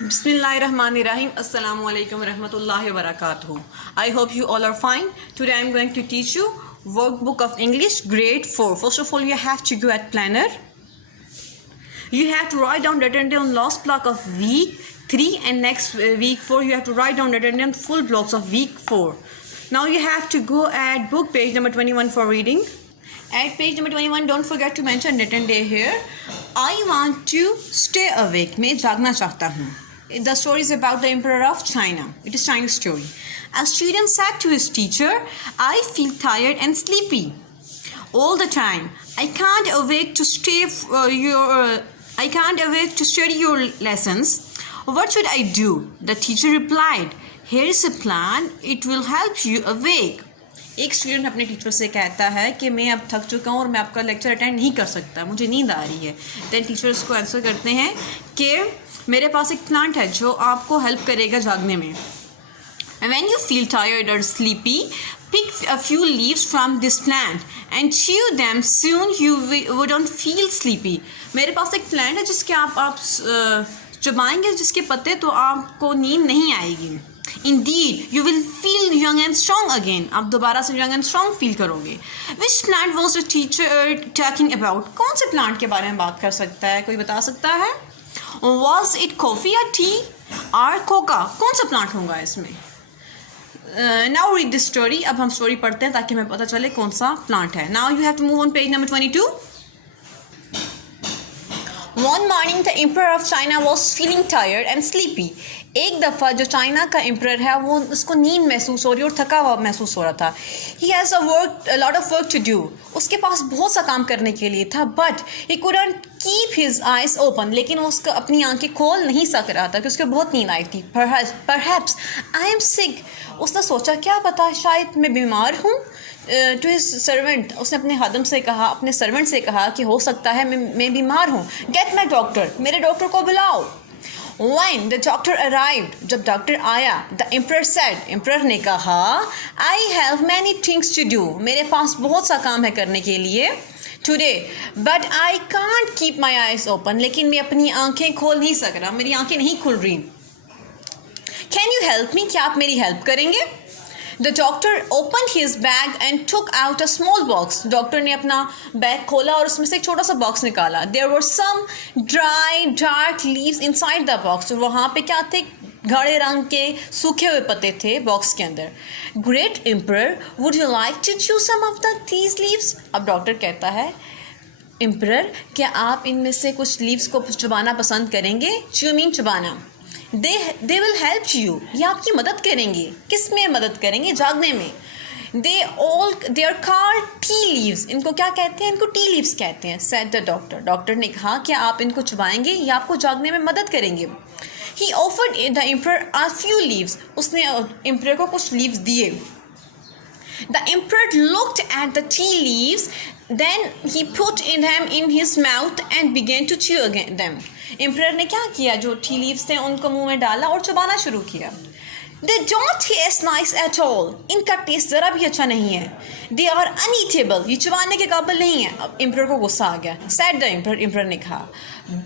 Bismillahirrahmanirrahim. Assalamu alaikum warahmatullahi wabarakatuh. I hope you all are fine. Today I am going to teach you workbook of English grade 4. First of all, you have to go at planner. You have to write down written down last block of week 3 and next week 4 you have to write down written down full blocks of week 4. Now you have to go at book page number 21 for reading. At page number 21, don't forget to mention written day here. I want to stay awake. मैं जागना चाहता हूँ. The story is about the Emperor of China. It is Chinese story. A student said to his teacher, I feel tired and sleepy all the time. I can't awake to study your lessons. What should I do? The teacher replied, here is a plan. It will help you awake. एक student अपने teacher से कहता है कि मैं अब थक चुका हूँ और मैं आपका लेक्चर अटेंड नहीं कर सकता, मुझे नींद आ रही है. दैन टीचर उसको आंसर करते हैं कि मेरे पास एक प्लांट है जो आपको हेल्प करेगा जागने में. When you feel tired or sleepy, pick a few leaves from this plant and chew them. Soon you wouldn't feel sleepy. मेरे पास एक प्लांट है जिसके आप चबाएंगे जिसके पत्ते तो आपको नींद नहीं आएगी. Indeed, you will feel young and strong again. आप दोबारा से young and strong feel करोगे. Which plant was the teacher talking about? कौन से plant के बारे में बात कर सकता है? कोई बता सकता है? Was it coffee or tea or coca? कौन सा plant होगा इसमें? Now read this story. अब हम story पढ़ते हैं ताकि हमें पता चले कौन सा plant है. Now you have to move on page number 22. One morning the emperor of China was feeling tired and sleepy. एक दफ़ा जो चाइना का एम्परर है वो उसको नींद महसूस हो रही और थका हुआ महसूस हो रहा था. He has a lot of work to do. उसके पास बहुत सा काम करने के लिए था. But he couldn't keep his eyes open. लेकिन वो उसका अपनी आंखें खोल नहीं सक रहा था कि उसको बहुत नींद आई थी. Perhaps I am sick. उसने सोचा क्या पता शायद मैं बीमार हूँ. To his servant, उसने अपने खादम से कहा, अपने सर्वेंट से कहा कि हो सकता है मैं बीमार हूँ. Get my doctor. मेरे डॉक्टर को बुलाओ. When the doctor arrived, जब डॉक्टर आया, the emperor said, emperor ने कहा, I have many things to do. मेरे पास बहुत सा काम है करने के लिए today, but I can't keep my eyes open. लेकिन मैं अपनी आंखें खोल नहीं सक रहा, मेरी आंखें नहीं खुल रही. Can you help me? क्या आप मेरी हेल्प करेंगे? The doctor opened his bag and took out a small box. Doctor ने अपना बैग खोला और उसमें से एक छोटा सा बॉक्स निकाला. There were some dry, dark leaves inside the box. और वहाँ पे क्या थे? गाढ़े रंग के सूखे हुए पत्ते थे बॉक्स के अंदर. Great Emperor, would you like to chew some of these leaves? अब डॉक्टर कहता है, Emperor, क्या आप इनमें से कुछ लीव्स को चबाना पसंद करेंगे? Chew mean चबाना. They will help you. ये आपकी मदद करेंगे. किस में मदद करेंगे? जागने में. They are called tea leaves. इनको क्या कहते हैं? इनको tea leaves कहते हैं. Said the doctor. डॉक्टर ने कहा क्या आप इनको चबाएंगे या आपको जागने में मदद करेंगे? He offered the emperor a few leaves. उसने emperor को कुछ leaves दिए. The emperor looked at the tea leaves. Then he put them in his mouth and began to chew them. Emperor ने क्या किया? जो टी लीव्स थे उनको मुंह में डाला और चबाना शुरू किया. They don't taste nice at all. इनका टेस्ट ज़रा भी अच्छा नहीं है. They are uneatable. ये चबाने के काबिल नहीं है. अब एम्परर को गुस्सा आ गया. Said the emperor. एम्परर ने कहा,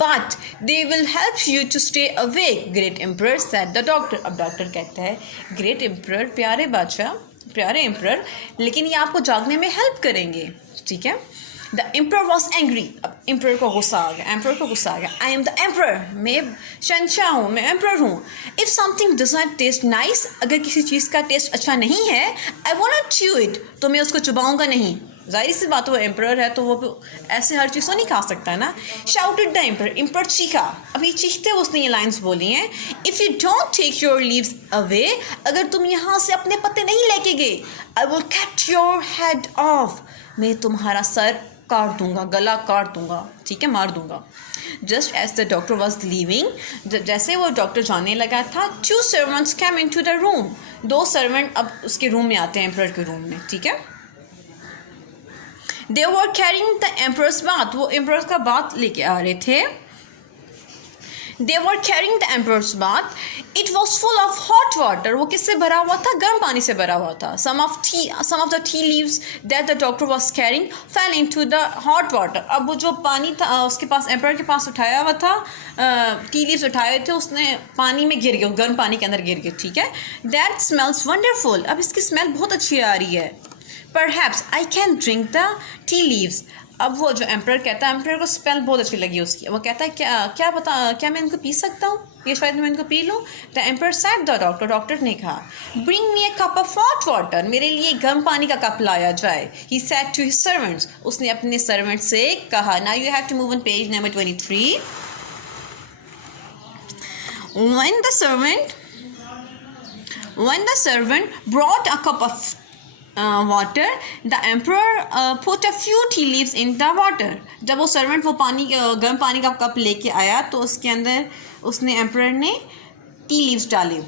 But they will help you to stay awake. Great emperor, said the doctor. अब डॉक्टर कहता है, Great emperor, प्यारे बादशाह, प्यारे एम्परर, लेकिन ये आपको जागने में हेल्प करेंगे. ठीक है. The emperor was angry. अब emperor को गुस्सा आ गया. emperor को गुस्सा आ गया. I am the emperor. मैं शहंशाह हूँ, मैं emperor हूँ. If something does not taste nice, अगर किसी चीज़ का टेस्ट अच्छा नहीं है, I won't chew it. तो मैं उसको चबाऊँगा नहीं. जाहिर सी बात, वो emperor है तो वो ऐसे हर चीज़ को नहीं खा सकता ना. Shouted the emperor. emperor चीखा. अभी चीखते उसने ये लाइन्स बोली हैं. If you don't take your leaves away, अगर तुम यहाँ से अपने पत्ते नहीं लेके गए, I will cut your head off. मैं तुम्हारा सर काट दूंगा, गला काट दूंगा. ठीक है, मार दूंगा. Just as the doctor was leaving, जैसे वो डॉक्टर जाने लगा था, 2 servants came into the room. 2 servant अब उसके रूम में आते हैं, एम्परर के रूम में. ठीक है. They were carrying the emperor's bath. वो एम्परर का बाथ लेके आ रहे थे. They were carrying the emperor's bath. It was full of hot water. वो किससे भरा हुआ था? गर्म पानी से भरा हुआ था. Some of the tea leaves that the doctor was carrying fell into the hot water. अब वो जो पानी था उसके पास, emperor के पास उठाया हुआ था, tea leaves उठाए थे, उसने पानी में गिर गया, गर्म पानी के अंदर गिर गया. ठीक है. That smells wonderful. अब इसकी स्मेल बहुत अच्छी आ रही है. Perhaps I can drink the tea leaves. अब वो जो एम्पर कहता है, एम्पर को स्मेल बहुत अच्छी लगी उसकी. वो कहता है क्या मैं इनको पी सकता हूँ? ये शायद मैं इनको पी लूँ. The emperor said the doctor. Doctor ने कहा, bring me a cup of hot water. मेरे लिए गर्म पानी का कप लाया जाए. He said to his servants. उसने अपने सर्वेंट से कहा. Now you have to move on page number 23. When the servant brought a cup of water, the emperor put a few tea leaves in the water. जब वो servant वो पानी गर्म पानी का कप लेके आया तो उसके अंदर उसने एम्पर ने टी लीव्स डाले.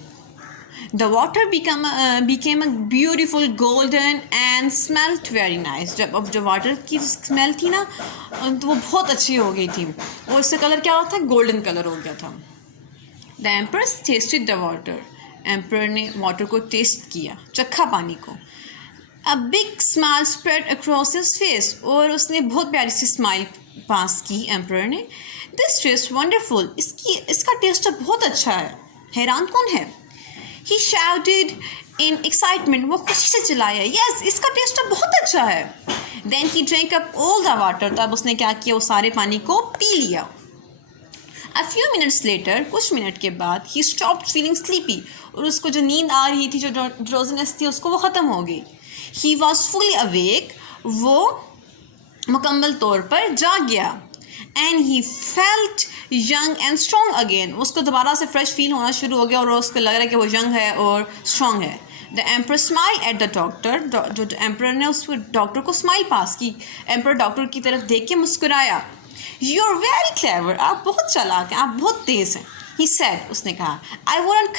The water became a beautiful golden and smelled very nice. अब जो वाटर की स्मेल थी ना तो वो बहुत अच्छी हो गई थी. और इसका कलर क्या होता है? गोल्डन कलर हो गया था. The emperor tasted the water. Emperor ने वाटर को टेस्ट किया, चखा पानी को. A big smile spread across his face. और उसने बहुत प्यारी सी स्माइल पास की एम्पर ने. This tastes wonderful. इसका टेस्ट बहुत अच्छा है. हैरान कौन है? He shouted in excitement. वो खुशी से चिल्लाया, Yes, इसका टेस्ट बहुत अच्छा है. Then he drank up all the water. तब उसने क्या किया? वो सारे पानी को पी लिया. A few minutes later, कुछ मिनट के बाद, he stopped feeling sleepy. और उसको जो नींद आ रही थी, जो ड्रोजीनेस थी, उसको वो ख़त्म हो गई. He was fully awake. वो मुकम्मल तौर पर जाग गया. And he felt young and strong again. उसको दोबारा से फ्रेश फील होना शुरू हो गया और उसको लग रहा है कि वो यंग है और स्ट्रॉन्ग है. The emperor smiled at the doctor. जो एम्पर ने उस डॉक्टर को स्माइल पास की. एम्पर डॉक्टर की तरफ देख के मुस्कुराया. You are very clever. आप बहुत चालाक हैं, आप बहुत तेज़ हैं. He said. उसने कहा, I won't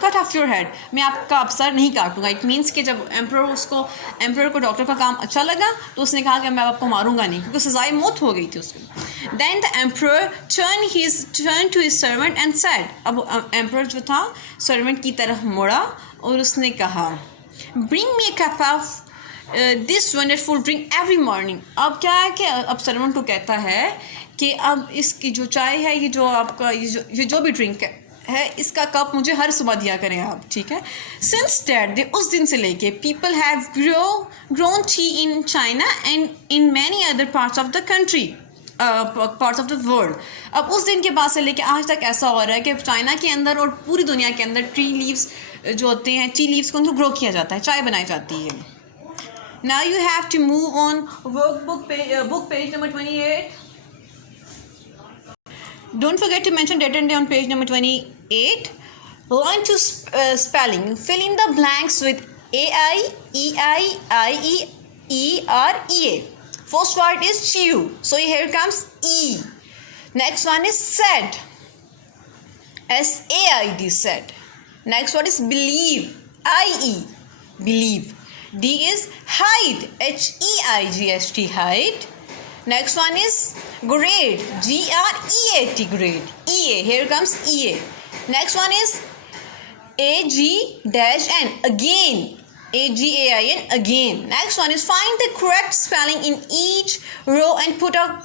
cut off your head. मैं आपका अब सर नहीं काटूंगा. It means कि जब एम्पर को डॉक्टर का काम अच्छा लगा तो उसने कहा कि मैं आपको मारूंगा नहीं, क्योंकि सजाए मौत हो गई थी उसको. Then the emperor turned to his servant and said. अब एम्पर जो था सर्वेंट की तरफ मुड़ा और उसने कहा, Bring me a cup of this wonderful drink every morning. अब क्या है कि अब सर्वेंट को कहता है कि अब इसकी जो चाय है, ये जो आपका ये जो भी ड्रिंक है, इसका कप मुझे हर सुबह दिया करें आप. ठीक है. Since that day, उस दिन से लेके people have grown tea in China and in many other parts of the country. Parts of the world. अब उस दिन के बाद से लेके आज तक ऐसा हो रहा है कि चाइना के अंदर और पूरी दुनिया के अंदर टी लीव्स जो होते हैं, टी लीव्स को उनको ग्रो किया जाता है, चाय बनाई जाती है. Now you have to move on book page number 28. Don't forget to mention date and day on page number 28. Learn to spelling. Fill in the blanks with AI, EI, IE, ER, EA. First word is chew. So here comes E. Next one is said. SAID, said. Next word is believe. IE, believe. D is hide. HEIGHT, hide. Next one is grade. GREAT, grade. EA, here comes EA. Next one is AG-N, again. AGAIN, again. Next one is find the correct spelling in each row and put a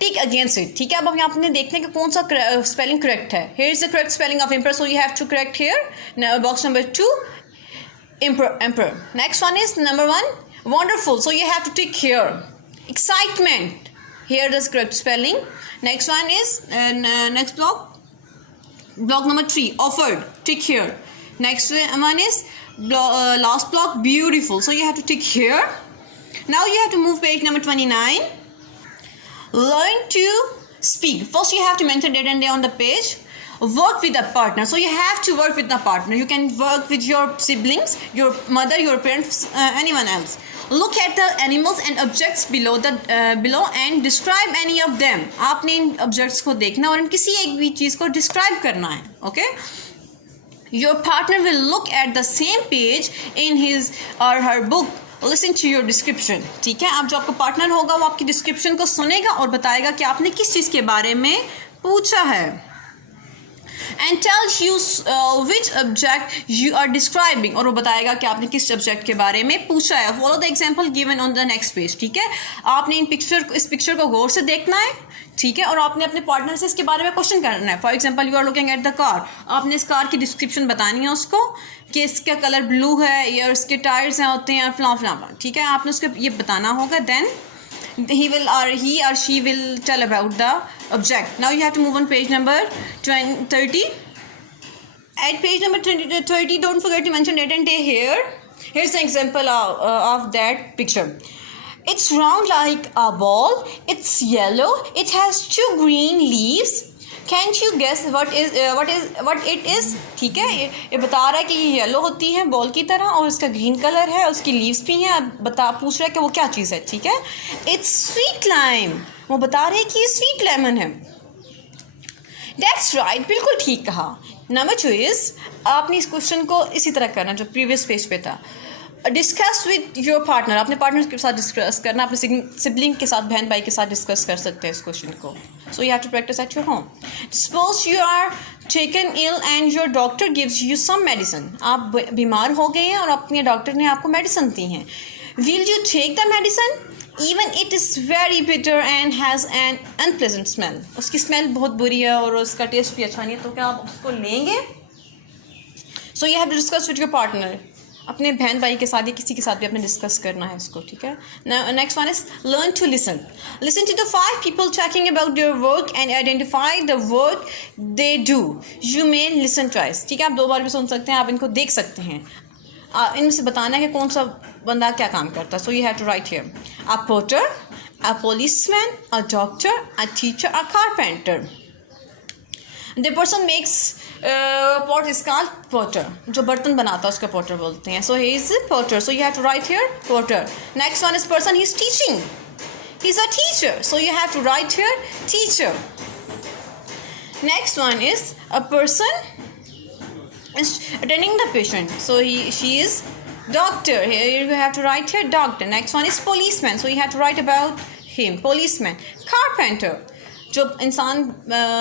tick against it. ठीक है. अब हम यहाँ अपने देखते हैं कि कौन सा spelling correct है. Here is the correct spelling of emperor, so you have to correct here. Now box number 2, emperor. Next one is number 1, wonderful, so you have to tick here. Excitement, here is correct spelling. Next one is next block number 3, offered, tick here. Next one is last block, beautiful, so you have to tick here. Now you have to move page number 29. Learn to speak. First you have to mention date and day on the page. Work with a partner, so you have to work with a partner. You can work with your siblings, your mother, your parents, anyone else. Look at the animals and objects below and describe any of them. आपने इन objects को देखना और इन किसी एक भी चीज़ को describe करना है. Okay? Your partner will look at the same page in his or her book. Listen to your description. ठीक है. अब जो आपका partner होगा वो आपकी description को सुनेगा और बताएगा कि आपने किस चीज़ के बारे में पूछा है. and tells you which object you are describing, और वो बताएगा कि आपने किस सब्जेक्ट के बारे में पूछा है. Follow the example given on the next page. ठीक है, आपने इस पिक्चर को गौर से देखना है. ठीक है, और आपने अपने पार्टनर से इसके बारे में क्वेश्चन करना है. For example you are looking at the car, आपने इस कार की डिस्क्रिप्शन बतानी है उसको कि इसका कलर ब्लू है या इसके टायर्स हैं होते हैं फलां फलां. ठीक है, आपने उसको ये बताना होगा. Then he or she will tell about the object. Now you have to move on page number 30. At page number 30, don't forget to mention date and day here. Here's an example of that picture. It's round like a ball. It's yellow. It has two green leaves. Can't you guess what it is? ठीक है, ये बता रहा है कि ये yellow होती है बॉल की तरह और इसका ग्रीन कलर है, उसकी लीव्स भी हैं. पूछ रहा है कि वो क्या चीज़ है. ठीक है, इट्स स्वीट लाइम. वो बता रहे हैं कि ये स्वीट लेमन है. दैट्स राइट, बिल्कुल ठीक कहा. नंबर 2 इज, आपने इस क्वेश्चन को इसी तरह करना जो प्रीवियस पेज पे था. डिस्कस विद योर पार्टनर, अपने पार्टनर के साथ डिस्कस करना, अपने सिबलिंग के साथ, बहन भाई के साथ डिस्कस कर सकते हैं इस क्वेश्चन को. So you have to practise at your home. Suppose you are taken ill and your doctor gives you some medicine. आप बीमार हो गए हैं और अपने डॉक्टर ने आपको मेडिसिन दी हैं. Will you take the medicine even it is very bitter and has an unpleasant smell. उसकी स्मेल बहुत बुरी है और उसका टेस्ट भी अच्छा नहीं है, तो क्या आप उसको लेंगे? So you have to discuss with your partner. अपने बहन भाई के साथ या किसी के साथ भी अपने डिस्कस करना है इसको. ठीक है, next one is learn to listen. Listen to the 5 people talking about their work and identify the work they do. You may listen twice. ठीक है, आप 2 बार भी सुन सकते हैं, आप इनको देख सकते हैं. इनमें से बताना है कि कौन सा बंदा क्या काम करता है. So you have to write here a porter, a policeman, a doctor, a teacher, a carpenter. The person makes pot is called potter. जो बर्तन बनाता है उसका potter बोलते हैं. So he is a potter. So you have to write here potter. Next one is person, he is teaching. He is a teacher. So you have to write here teacher. Next one is a person is attending the patient. So she is doctor. Here you have to write here doctor. Next one is policeman. So you have to write about him. Policeman. Carpenter. जो इंसान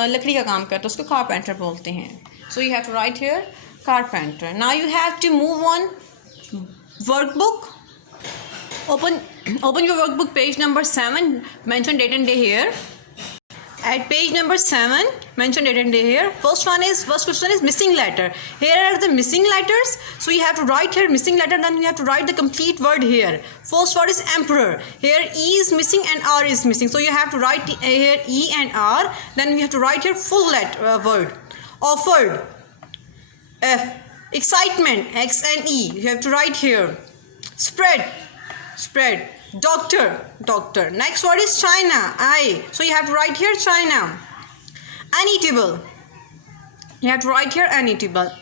लकड़ी का काम करता है उसको carpenter बोलते हैं. So you have to write here carpenter. Now you have to move on workbook. Open your workbook page number 7. Mention date and day here. At page number 7, mention date and day here. First question is missing letter. Here are the missing letters. So you have to write here missing letter. Then you have to write the complete word here. First word is emperor. Here E is missing and R is missing. So you have to write here E and R. Then you have to write here full letter word. Offered. F. Excitement. X and E. You have to write here. Spread. Doctor. Next word is China. I. So you have to write here China. Uneatable. You have to write here uneatable.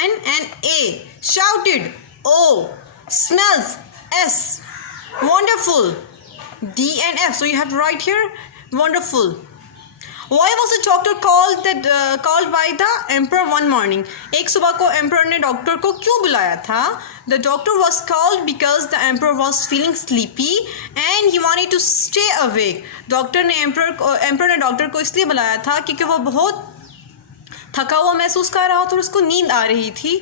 N and A. Shouted. O. Smells. S. Wonderful. D and F. So you have to write here wonderful. Why was the doctor called by the emperor one morning? एक सुबह को emperor ने doctor को क्यों बुलाया था? The doctor was called because the emperor was feeling sleepy and he wanted to stay awake. Doctor ने emperor ने डॉक्टर को इसलिए बुलाया था क्योंकि वो बहुत थका हुआ महसूस कर रहा था और उसको नींद आ रही थी.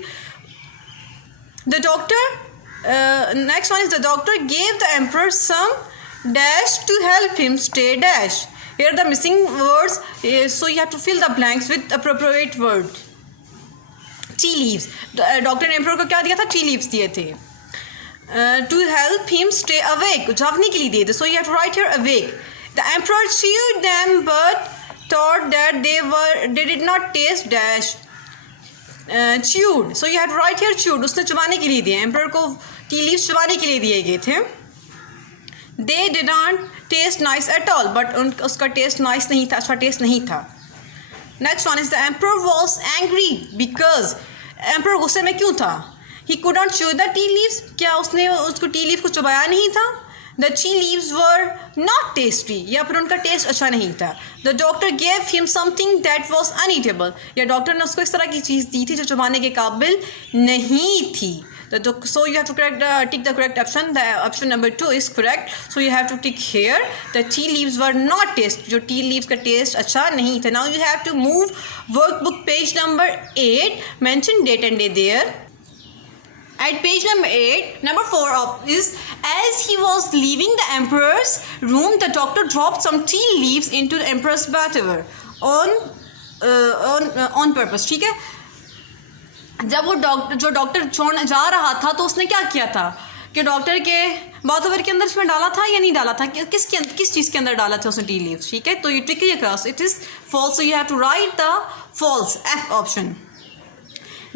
The doctor next one is the doctor gave the emperor some dash to help him stay dash. Here are the missing words, so you have to fill the blanks with appropriate word. Tea leaves. Doctor ने emperor को क्या दिया था? Tea leaves दिए थे. To help him stay awake. जागने के लिए दिए थे. So you have to write here awake. The emperor chewed them but thought that they did not taste dash. Chewed. So you have to write here chewed. उसने चबाने के लिए दिए. एम्परर को टी लीव्स चबाने के लिए दिए गए थे. They did not taste nice at all. But उसका टेस्ट नाइस नहीं था, अच्छा टेस्ट नहीं था. Next one is the emperor was angry because emperor गुस्से में क्यों था? He could not chew the tea leaves. क्या उसने उसको टी लीफ को चबाया नहीं था? The tea leaves were not tasty, या फिर उनका टेस्ट अच्छा नहीं था. The doctor gave him something that was uneatable, या डॉक्टर ने उसको इस तरह की चीज़ दी थी जो चबाने के काबिल नहीं थी. So you have to tick the correct option. The option number 2 is correct. So you have to tick here. The tea leaves were not tasty. जो tea leaves का taste अच्छा नहीं था. Now you have to move workbook page number 8. Mention date and day there. At page number 8, number 4 is, as he was leaving the emperor's room, the doctor dropped some tea leaves into the emperor's batter on purpose. ठीक है. जब वो doctor छोड़ने जा रहा था तो उसने क्या किया था कि डॉक्टर के बाथोवर के अंदर इसमें डाला था या नहीं डाला था, किस चीज़ के अंदर डाला था उसने टी लीव्स. ठीक है, तो ये ट्रिक है cross, it is false. So you have to write the false, F option.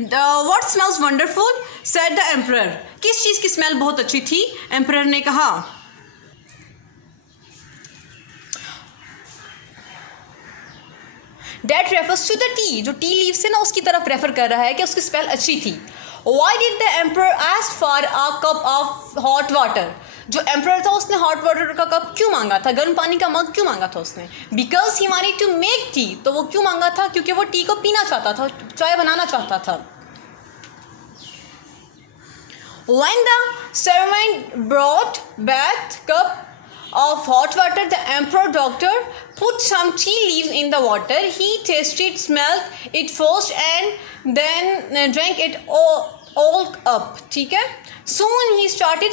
What smells wonderful said the emperor, किस चीज़ की स्मेल बहुत अच्छी थी, एम्परर ने कहा. That refers to the tea, जो टी लीव से ना उसकी तरफ रेफर कर रहा है कि उसकी स्मेल अच्छी थी. Why did the emperor ask for a cup of hot water? जो एम्परर था उसने हॉट वाटर का कप क्यों मांगा था, गर्म पानी का मग क्यों मांगा था उसने? Because he wanted to make tea. तो वो क्यों मांगा था? क्योंकि वो टी को पीना चाहता था, चाय बनाना चाहता था. When the servant brought back cup of hot water, the emperor doctor put some tea leaves in the water. He tasted, smelled it first, and then drank it all up. ठीक है. Soon he stopped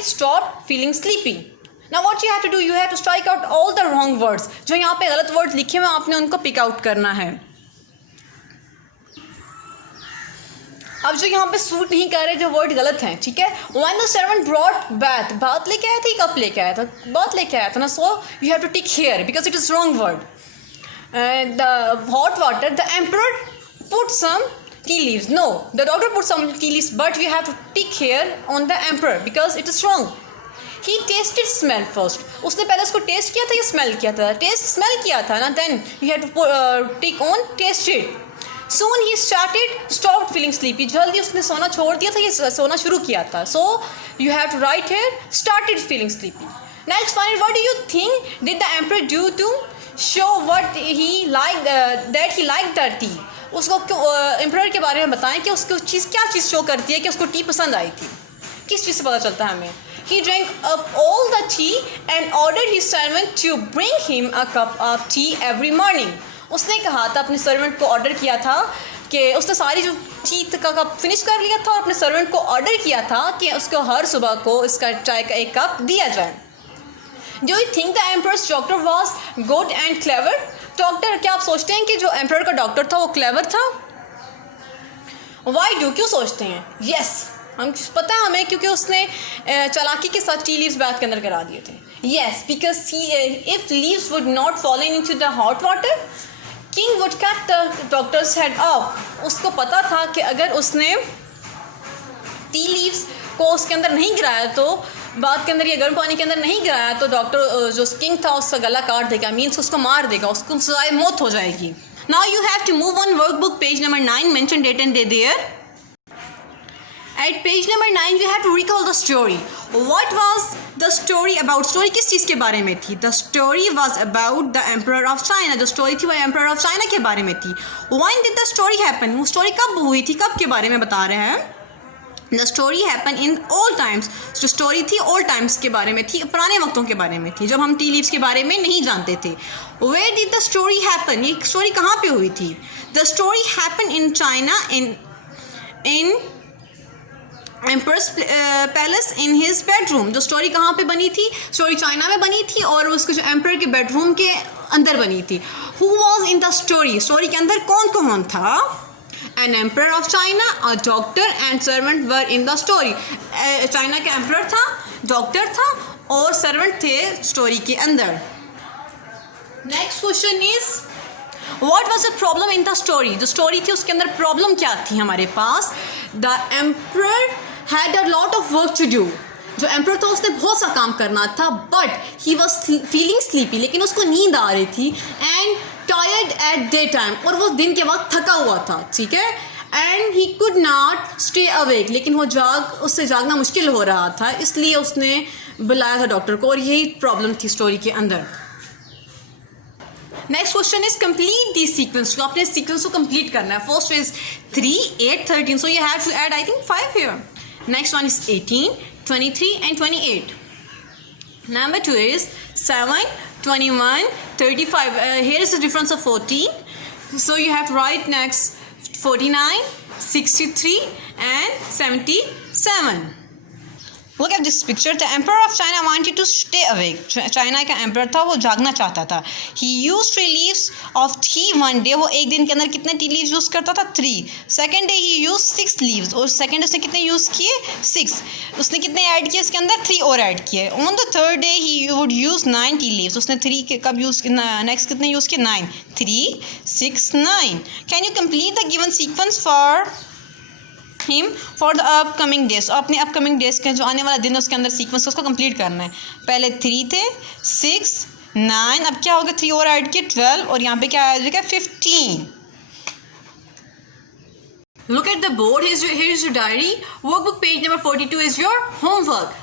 feeling sleepy. Now what you have to do, you have to strike out all the wrong words. जो यहाँ पे गलत word लिखे हुए आपने उनको पिक आउट करना है. अब जो यहाँ पे सूट नहीं कर रहे, जो वर्ड गलत हैं. ठीक है. When the servant brought bath, बात लेके आया था, कप लेके आया था, बात लेके आया था ना. So you have to tick here because it is wrong word. The hot water, the emperor put some tea leaves. No, the doctor put some tea leaves, but we have to tick here on the emperor because it is wrong. He tasted smell first. उसने पहले उसको test किया था या smell किया था? Taste smell किया था ना. Then you have to tick on tasted. Soon he stopped feeling sleepy. जल्दी उसने सोना छोड़ दिया था या सोना शुरू किया था. So you have to write here started feeling sleepy. Next, find what do you think did the emperor do to show what he liked, that he liked the tea. उसको एम्परर के बारे में बताएं कि उसको क्या चीज़ शो करती है कि उसको टी पसंद आई थी. किस चीज़ से पता चलता है हमें? He drank up all the tea and ordered his servant to bring him a cup of tea every morning. उसने कहा था, अपने सर्वेंट को ऑर्डर किया था कि उसने सारी जो टी का कप फिनिश कर लिया था और अपने सर्वेंट को ऑर्डर किया था कि उसको हर सुबह को इसका चाय का एक कप दिया जाए. Do you think the emperor's doctor was good and clever? Doctor, क्या आप सोचते हैं कि जो एम्परर का डॉक्टर था वो क्लेवर था? Why do, क्यों सोचते हैं? Yes, हम पता है हमें, क्योंकि उसने चालाकी के साथ टी लीव्स बैथ के अंदर करा दिए थे. Yes, because if leaves would not fall into the hot water, King would cut the doctor's head off. उसको पता था कि अगर उसने टी लीव्स को उसके अंदर नहीं गिराया, तो बात के अंदर या गर्म पानी के अंदर नहीं गिराया, तो डॉक्टर जो किंग था उसका गला काट देगा, मीन्स उसको मार देगा, उसको सजाए मौत हो जाएगी. Now you have to move on workbook page number 9. Mention date and day there. At page number 9 you have to recall the story. What was the story about? Story किस चीज़ के बारे में थी? The story was about the emperor of China. जो story थी वो emperor of China के बारे में थी. When did the story happen? वो story कब हुई थी, कब के बारे में बता रहे हैं? The story happened in old times. जो story थी old times के बारे में थी, पुराने वक्तों के बारे में थी, जब हम टी लीव्स के बारे में नहीं जानते थे. Where did the story happen? ये story कहाँ पे हुई थी? The story happened in China in emperors palace in his bedroom. जो स्टोरी कहाँ पे बनी थी? स्टोरी चाइना में बनी थी और उसके जो एम्परर के बेडरूम के अंदर बनी थी. Who was in the story? Story के अंदर कौन कौन था? An emperor of China, a doctor and servant were in the story. China का एम्परर था, डॉक्टर था और सर्वेंट थे स्टोरी के अंदर. Next question is What was the problem in the story? जो स्टोरी थी उसके अंदर प्रॉब्लम क्या थी हमारे पास? The emperor had a lot of work to do. जो एम्परर था उसने बहुत सा काम करना था, but he was feeling sleepy, लेकिन उसको नींद आ रही थी, and tired at daytime, और वो दिन के वक्त थका हुआ था. ठीक है. And he could not stay awake, लेकिन वो उससे जागना मुश्किल हो रहा था, इसलिए उसने बुलाया था डॉक्टर को, और यही प्रॉब्लम थी स्टोरी के अंदर। Next question is complete the sequence. तो आपने सीक्वेंस को कंप्लीट करना है। First is 3, 8, 13, so you have to add I think 5 here. Next one is 18, 23 and 28. Number 2 is 7, 21, 35. Here is the difference of 14. So you have to write next 49, 63 and 77. Look at this picture. The Emperor of China wanted to stay awake. China का emperor था, वो जागना चाहता था। He used 3 leaves of tea one day. वो एक दिन के अंदर कितने टी लीव्स यूज़ करता था? 3. सेकेंड डे ही यूज 6 लीव्स, और सेकेंड उसने कितने यूज़ किए? 6. उसने कितने ऐड किए इसके अंदर? 3 और ऐड किए। On the third day he would use 9 tea leaves. उसने 3 के कब यूज़, नेक्स्ट कितने यूज़ किए? 9. 3, 6, 9. Can you complete the given sequence for him for the upcoming days? अपने अपकमिंग डेज के जो आने वाला दिन है उसके अंदर सीक्वेंस उसको कंप्लीट करना है। पहले 3 थे, 6, 9, अब क्या होगा? 3 और ऐड किए 12, और यहाँ पे क्या आ जाएगा? 15. Look at the board. Here is your diary. Workbook page number 42 is your homework.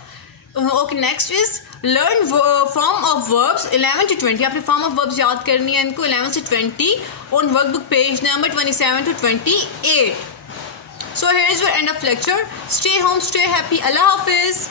Okay, next is learn form of verbs 11 to 20. आपने form of verbs याद करनी है इनको 11 से 20 on workbook page number 27 to 28. So here is your end of lecture. Stay home, stay happy. Allah Hafiz.